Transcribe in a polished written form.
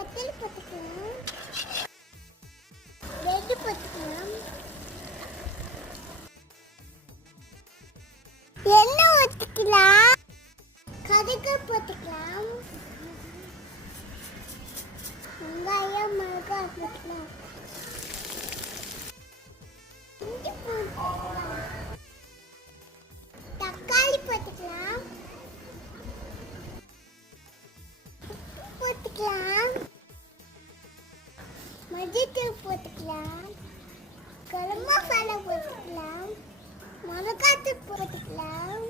பத்தல் போட்டுக்கலாம், ரெட்டு போட்டுக்கலாம், எண்ணெய் ஊற்றிக்கலாம், கடுகு போட்டுக்கலாம், வெங்காயம் மிளகாய் போட்டுக்கலாம், இஞ்சி பூண்டு போட்டுக்கலாம், தக்காளி போட்டுக்கலாம், உப்பு போட்டுக்கலாம், மஞ்சத்தூள் போட்டுக்கலாம், கரம் மசாலா போட்டுக்கலாம், மிளகாத்தூள் போட்டுக்கலாம்.